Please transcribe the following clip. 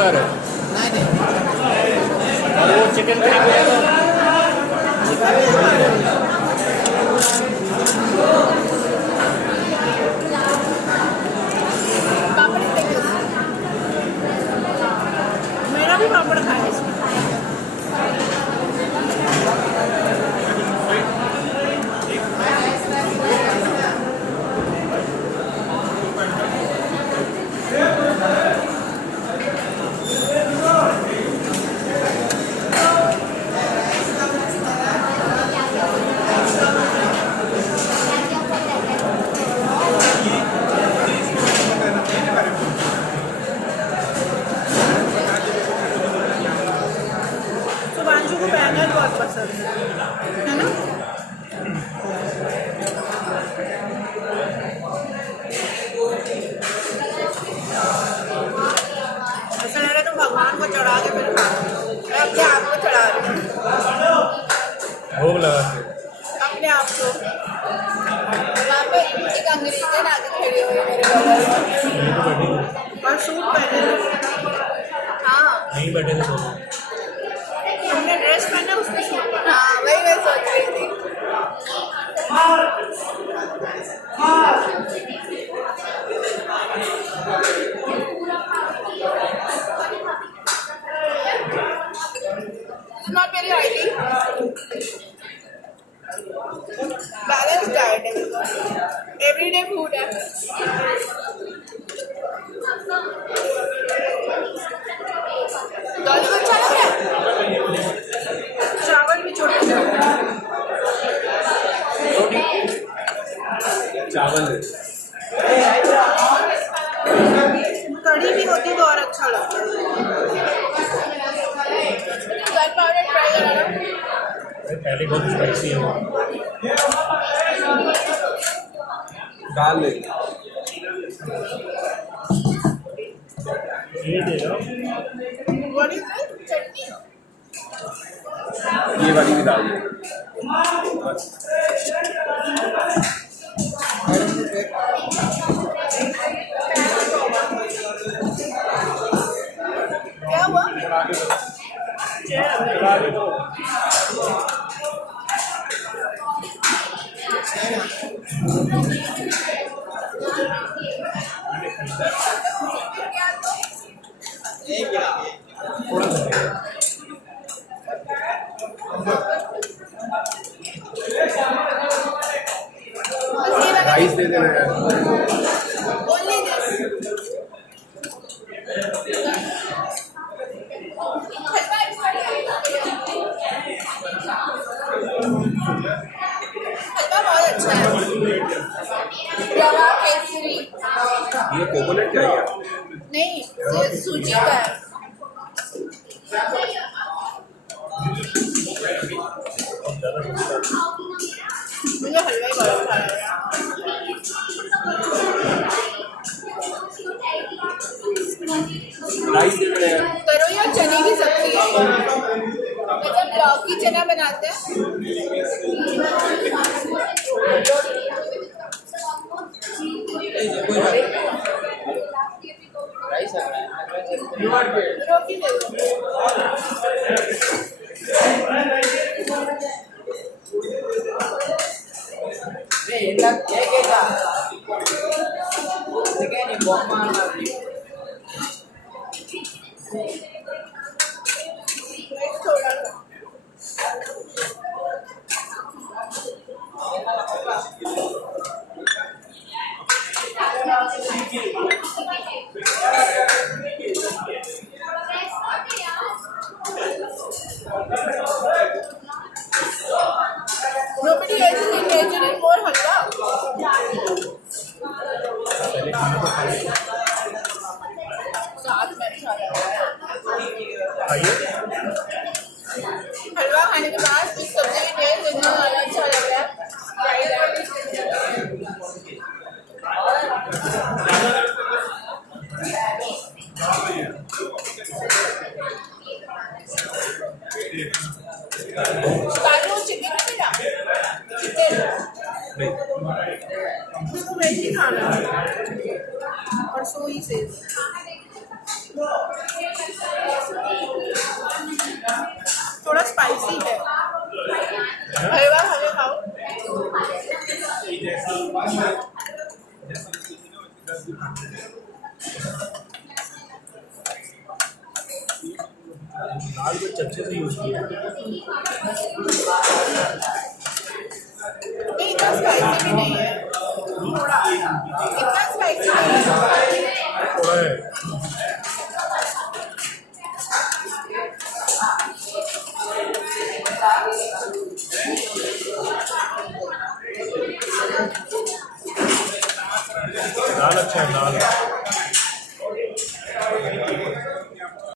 सांभर है नहीं और वो चिकन पापड़ देखो मेरा भी पापड़ खाया इसमें सुभांशु को बैंगन बहुत पसंद है ना ऐसा लग रहा है तुम भगवान को चढ़ा के फिर खाओ मैं अपने आप को चढ़ा रही हूँ भोग लगा के अपने आप को वहाँ पे एक अंग्रेजन आके खड़ी हुई मेरे बगल में और सूट पहने थे हाँ नहीं बैठे थे दोनों तुमने ड्रेस पहना उसने सूट पहना हाँ वही मैं सोच रही थी It's not very oily. Balanced diet है everyday food है दाल अच्छा लग रहा है चावल भी छोटे चावल कढ़ी भी होती तो और अच्छा लगता गर्म पाउडर ट्राई करा पहले बहुत स्पाइसी है वो दाल ले ये दे दो What is it? चटनी ये वाली भी दाल ले क्या हुआ राइस दे देना यार Only this. हलवा बहुत अच्छा है रवा केसरी ये कोकोनट क्या है नहीं ये सूजी का है मुझे हलवा ही बहुत अच्छा लग रहा राइस दे देना यार करो या चने की सब्जी है मतलब लौकी चना बनाते हैं रोटी दे थोड़ा Nobody else is engaged in more halwa. साथ में अच्छा लग रहा है हलवा खाने के बाद इस सब्जी की टेस्ट इतना ज़्यादा अच्छा लग रहा है चिकन है बेटा चिकन उसको वेज ही खाना और सो ही से थोड़ा स्पाइसी है। हलवा हलवा खाओ। दाल को अच्छे से यूज किया।